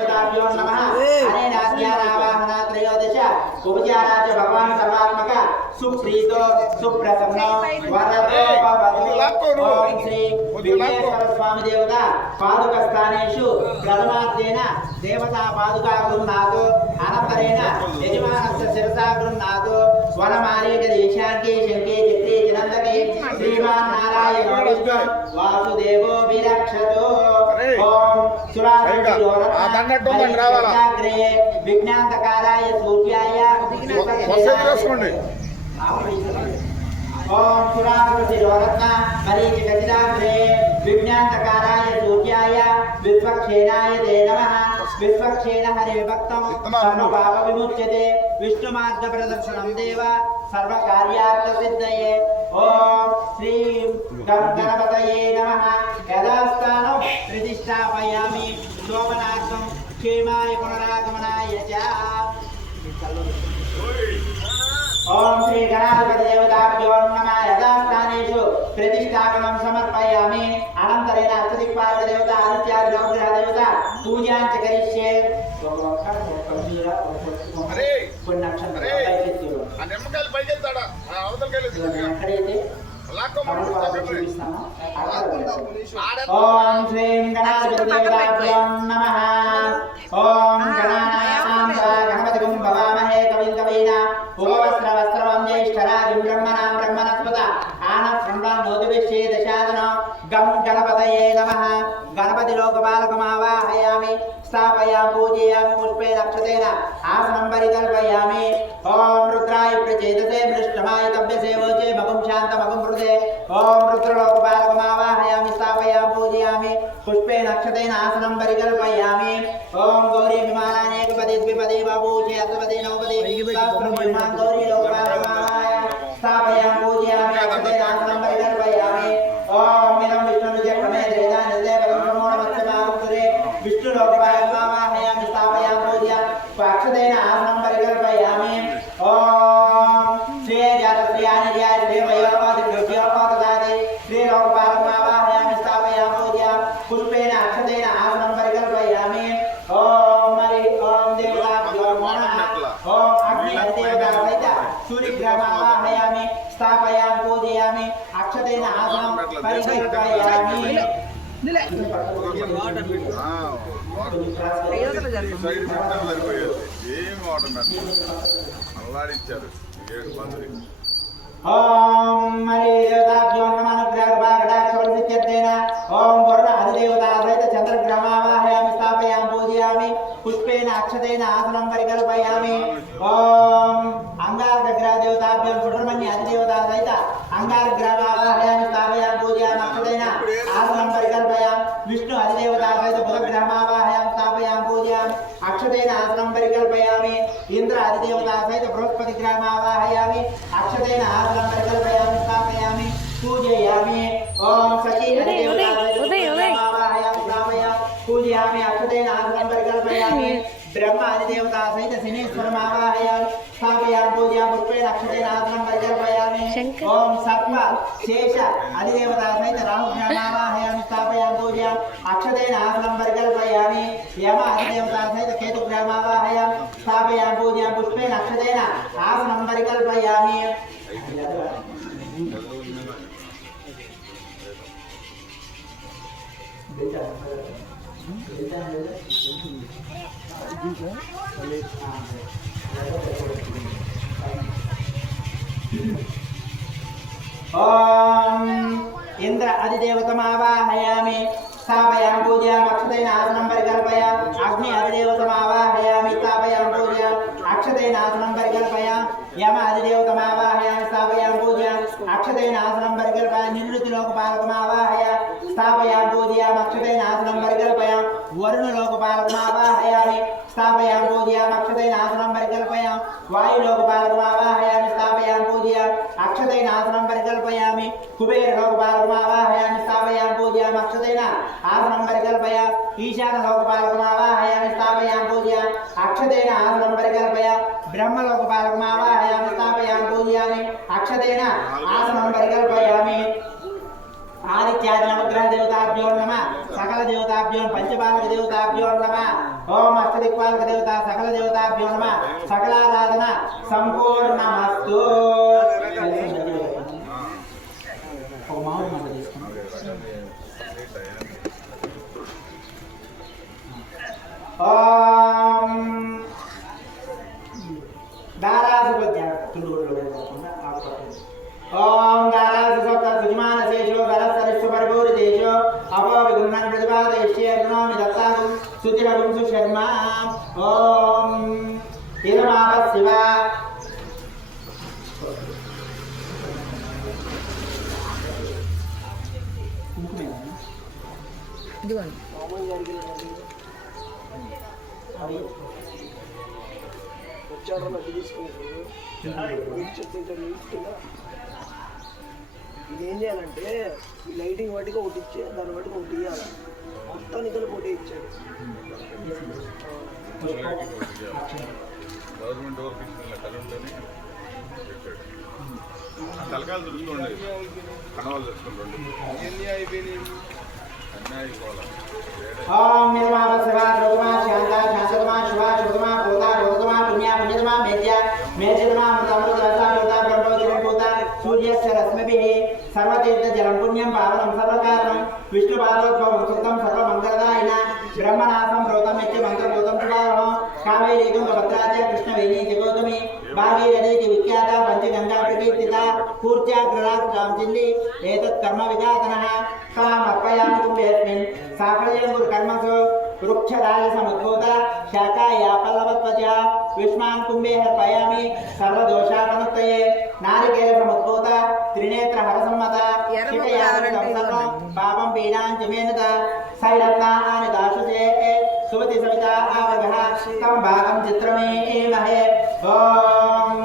देवताभ्यो नमः अनेनाज्ञानावाहना त्रयोदश उपचाराच भगवान् सर्वात्मक सुप्रीतो सुप्रसन्नो वरदो ओम श्री विघ्नेश्वर स्वामी देवता पादुकस्थानेषु प्रथमार्धेन देवता पादुका गृह्णातु अनन्तरेण यजमानस्य शिरसा गृह्णातु स्वरमालेकदेशाङ्के शङ्के चित्रे चिरन्दके श्रीमान् नारायणो विष्णु वासुदेवो विरक्षतु ओम सुराग्रे विज्ञानकाराय सूर्याय ओम सुराग्रसिरोरत्न मरीचिकचिराग्रे विज्ञानकाराय सूर्याय विश्वक्षेणाय ते नमः विश्वक्षेण हरिविभक्तं सर्वपाप विमुच्यते विष्णुमार्ग प्रदर्शनं देव सर्वकार्यार्थसिद्धये ओम श्रीं गणपतये नमः यदास्थानं प्रतिष्ठापयामि शोभनार्थं क्षेमाय पुनरागमनाय च ओम श्री गणाधिपति देवताभ्यो नमः यथास्थानेषु प्रतिष्ठापनं समर्पयामि अनन्तरेण अष्टदिक्पालक देवता आदित्यादि नवग्रह देवता पूजां च करिष्ये ओम श्रीं गणाधिपति देवताभ्यो नमः ओम गणपतिं भवामहे कविं कवीना उपवस्त्रवस्त्रवं ज्येष्ठराजं ब्रह्मणां ब्रह्मणस्पत आनः दशादनो गं गणपतये नमः गणपति लोकपालकमावाहयामि स्थापयामि पूजयामि पुष्पेण अक्षतेन आसनं परिकल्पयामि ओम रुद्राय प्रचेदसे मृष्टमाय तभ्यसे वोचे मगुं शान्तमगुं हृदे ओम रुद्रलोकपालकमावाहयामि स्थापयामि पूजयामि पुष्पेण अक्षतेन आसनं परिकल्पयामि ओम गौरी विमानानेकपदे द्विपदे बाबूचे अष्टपदे नवपदे सहस्रविमान गौरी लोकपालकमावाहयामि स्थापयामि पूजयामि अक्षतेन आसनं परिकल्पयामि ओम इदं विष्णुविजयक्रमे विष्णु लोकपालकमावाहयामि स्थापयामि पूजयामि अक्षतेन आसनं परिकल्पयामि ओम श्री जातश्रियानि जय श्री वयोपादिभ्यो ददाति श्री लोकपालकमावाहयामि स्थापयामि पूजयामि पुष्पेण अक्षतेन आसनं परिकल्पयामि ओम हरि ओम देवताभ्यो नमः ओम अग्नि देवता सहित सूर्यग्रहमावाहयामि स्थापयामि पूजयामि अक्षतेन आसनं परिकल्पयामि ओम हरि देवताभ्यो नमः अनुग्रहकटाक्षवरसिद्ध्यर्थेन ओम वरुण अधिदेवता सहित चन्द्रग्रहमावाहयामि स्थापयामि पूजयामि पुष्पेण अक्षतेन आसनं परिकल्पयामि ओम अंगारकग्रहदेवताभ्यो सुब्रह्मण्य अधिदेवता सहित अंगारकग्रहमावाहयामि स्थापयामि पूजयामि अक्षतेन आसनं परिकल्पयामि विष्णु अधिदेवता सहित बुधग्रहमावाहयामि स्थापयामि पूजयामि अक्षतेन आसनं परिकल्पयामि इंद्र अधिदेवता सहित बृहस्पति ग्रहमावाहयामि अक्षतेन आसनं परिकल्पयामि स्थापयामि पूजयामि ओम शची अधिदेवता सहित ग्रहमावाहयामि स्थापयामि पूजयामि अक्षतेन आसनं परिकल्पयामि ब्रह्म अधिदेवता सहित शनेश्वरमावाहयामि स्थापयामि पूजयामि पुष्पेण अक्षतेन आसनं परिकल्पयामि ओम सर्प शेष अधिदेवता सहित राहुग्रहमावाहयामि स्थापयामि पूजयामि अक्षतेन आसनं परिकल्पयामि यम अधिदेवता सहित केतुग्रहमावाहयामि स्थापयामि पूजयामि पुष्पेण अक्षतेन आसनं परिकल्पयामि ओम इंद्र अधिदेवतमावाहयामि स्थापयामि पूजयामि अक्षतेन आसनं परिकल्पयामि अग्नि अधिदेवतमावाहयामि स्थापयामि पूजयामि अक्षतेन आसनं परिकल्पयामि यम अधिदेवतमावाहयामि स्थापयामि पूजयामि अक्षतेन आसनं परिकल्पयामि निवृत्ति लोकपालकमावाहयामि स्थापयामि पूजयामि अक्षतेन आसनं परिकल्पयामि वरुण लोकपालकमावाहयामि स्थापयामि पूजयामि अक्षतेन आसनं परिकल्पयामि वायु लोकपालकमावाहयामि स्थापयामि पूजयामि अक्षतेन आसनं परिकल्पयामि कुबेर लोकपालकमावाहयामि स्थापयामि पूजयामि अक्षतेन आसनं परिकल्पयामि ईशान लोकपालकमावाहयामि स्थापयामि पूजयामि अक्षतेन आसनं परिकल्पयामि ब्रह्म लोकपालकमावाहयामि स्थापयामि पूजयामि अक्षतेन आसनं परिकल्पयामि आदित्यादि नवग्रह देवताभ्यो नमः सकल देवताभ्यो पंचपालक देवताभ्यो नमः ओम अष्टदिक्पालक देवता सकल देवताभ्यो नमः सकलाराधना संपूर्णमस्तु ओम ओम दारासुसप्त सुजमानसेशो सरस्वरिष्ठपरिपूरितेशो अपविगृह्णन् प्रतिपादयिष्ये अर्जुनोमि दत्तागुं सुचिरगुं सुशर्मा ओम इदमापः शिवा ఇదేం చేయాలంటే ఈ లైటింగ్ వాటికి ఒకటి ఇచ్చే దాని వాటికి ఒకటి ఇవ్వాలి మొత్తానికి కలిపి ఒకటి ఇచ్చాడు గవర్నమెంట్ తలకాయలు తెలుసుకోండి కనవాళ్ళు తెలుసుకోండి ఎన్ని అయిపోయినాయి అన్నీ అయిపోవాలి ओम निर्माण शिवा रोगमा शांता शांतमा शिवा रोगमा पोता रोगमा पुण्या पुण्यमा मेज्या मेजमा अमृत रसा रोता ब्रह्मोदय पोता सूर्यस्य रश्मिभिः सर्वतीर्थ जलं पुण्यं पावनं सर्वकारणं विष्णुपादोद्भवं सुखं सर्वमङ्गलदायिना ब्रह्मनाथं प्रोतं नित्य मन्त्रभूतं शिवाहो कावेरी तुंगभद्रा च कृष्णवेणी जगोतमी भागीरथी विख्याता पंचगंगा प्रकीर्तिता कूर्च्याग्ररा रामचिल्ली एतत् कर्म विघातनः कामर्पयामि कुम्भेऽस्मिन् साफल्यं कर्मसु वृक्षराज समुद्भूता शाखाया पल्लवत्वचा विष्मान् कुम्भे अर्पयामि सर्वदोषापनुत्तये नारिकेल समुद्भूता त्रिनेत्र हरसम्मता शिखयामि पापं पीडां च मेनुत सैरत्नानि दाशुचे सुमति सविता आवगः तं भागं चित्रमेमहे ओम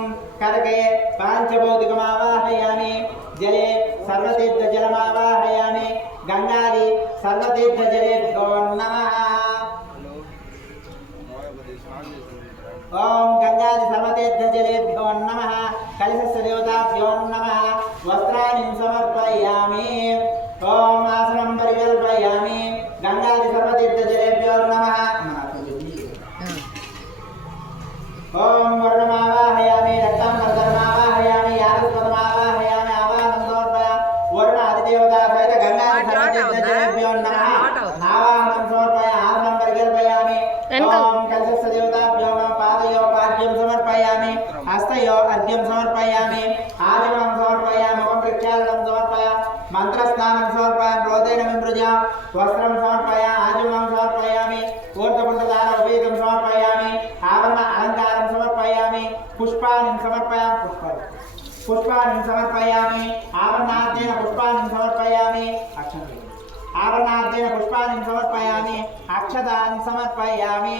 करके पांचभौतिकमावाहयामि जले सर्वतीर्थजलमावाहयामि गंगादि सर्वतीर्थजलेभ्यो नमः ओम गंगादि सर्वतीर्थजलेभ्यो नमः कलशस्य देवताभ्यो नमः वस्त्राणि समर्पयामि ओम आसनं परिकल्पयामि गंगादि सर्वतीर्थजलेभ्यो नमः ओम वर्णमावाहयामि रक्तं वर्धनमावाहयामि यागस्पदमावाहयामि आवाहनं समर्पयामि वर्ण आदिदेवता सहित गंगा सर्वतीर्थजलेभ्यो नमः आवाहनं समर्पयामि आसनं परिकल्पयामि ओम कलशस्य देवताभ्यो नमः पादयोः पाद्यं समर्पयामि हस्तयोः अर्घ्यं समर्पयामि आचमनं समर्पयामि मुखं प्रक्षालनं समर्पयामि मंत्रस्नानं समर्पयामि प्रोतेन विमृजामि वस्त्रं समर्पयामि आचमनं समर्पयामि ऊर्ध्वपुण्डदारोपेतं समर्पयामि आवरण अलंकारं समर्पयामि पुष्पाणि समर्पयामि आवरणार्थेन पुष्पाणि समर्पयामि आवरणार्थेन पुष्पाणि समर्पयामि अक्षतान् समर्पयामि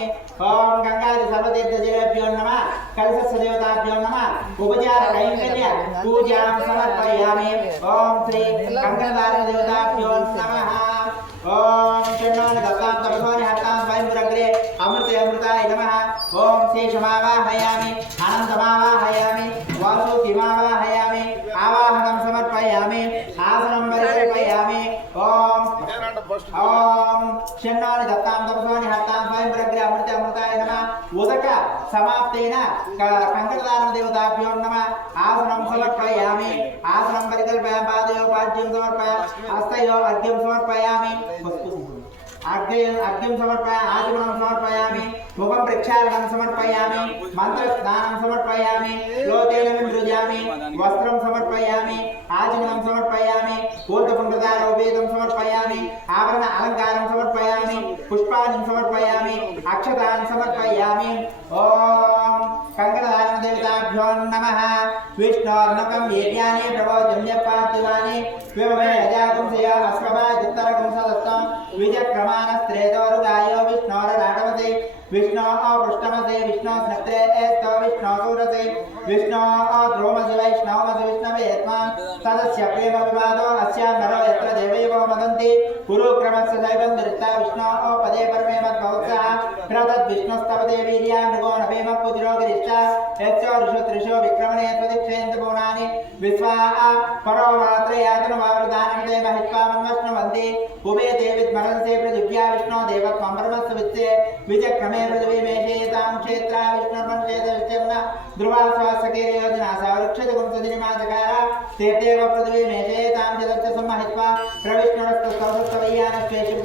ओम गंगादि सर्वतीर्थजलेभ्यो नमः कलशस्य देवताभ्यो नमः उपचार कैंकर्य पूजां समर्पयामि ओम श्री गंगाधारण देवताभ्यो नमः ओम चंडाल दत्तां तपस्वानि हत्तां स्वयंपुरग्रे अमृते अमृताय नमः ओम शेषमावाहयामि अनन्तमावाहयामि वासुकिमावाहयामि आवाहनं समर्पयामि आसनं परिकल्पयामि ओम ओम चंडाल दत्तां तपस्वानि हत्तां स्वयंपुरग्रे अमृते अमृताय नमः उदक समाप्तेन कंकणदानं देवताभ्यो नमः आसनं समर्पयामि आसनं परिकल्पयामि पादयोः पाद्यं समर्पयामि हस्तयोः अर्घ्यं समर्पयामि अर्घ्यं समर्पयामि आचमनं समर्पयामि मुखं प्रक्षालनं समर्पयामि मंत्रस्नानं समर्पयामि लोतेन विमृजामि वस्त्रं समर्पयामि आचमनं समर्पयामि ऊर्ध्वपुण्डदारोपेतं समर्पयामि आवरण अलंकारं समर्पयामि पुष्पाणि समर्पयामि अक्षतान् समर्पयामि ओम कंकणदानं देवताभ्यो नमः विष्णोर्नकं येज्ञानि प्रभोजन्यपार्थिवानि विभवे अजातं सेया अस्मभा चित्तरकं सदस्तं विजक्रमानस्त्रेदोरुगायो विष्णोरराटमते विष्णु पृष्ठमसे विष्णु स्नग्रे एस्तो विष्णु सूरसे विष्णु ध्रुवमसि वैष्णवमसि विष्णवे त्वां तदस्य प्रेम विवादो अस्यां नरो यत्र देवैवो वदन्ति गुरुक्रमस्य दैवं दृष्टा विष्णु पदे परमे मद्भवत्सः प्रदद् विष्णुस्तवदे वीर्या मृगो नभेम कुजिरो गिरिष्टा यस्य ऋषु त्रिषु विक्रमणे स्वदिक्षेन्द्रपूर्णानि विश्वा परो मात्रे यातनुवावृतानि महित्वा मन्वश्नुवन्ति उभे ते विद्महंसे पृथिव्या विष्णो देवत्वं ब्रह्मस्य वित्ते विचक्रमे पृथिवी मेषेतां क्षेत्रा विष्णुर्मन्षेतश्चन्न ध्रुवा स्वासकेरे योजना सावृक्षजगुं सुदिनिमाचकार ते देव पृथिवी मेषेतां जगच्च सम्महित्वा प्रविष्णुरस्तस्तवैयानस्वेषु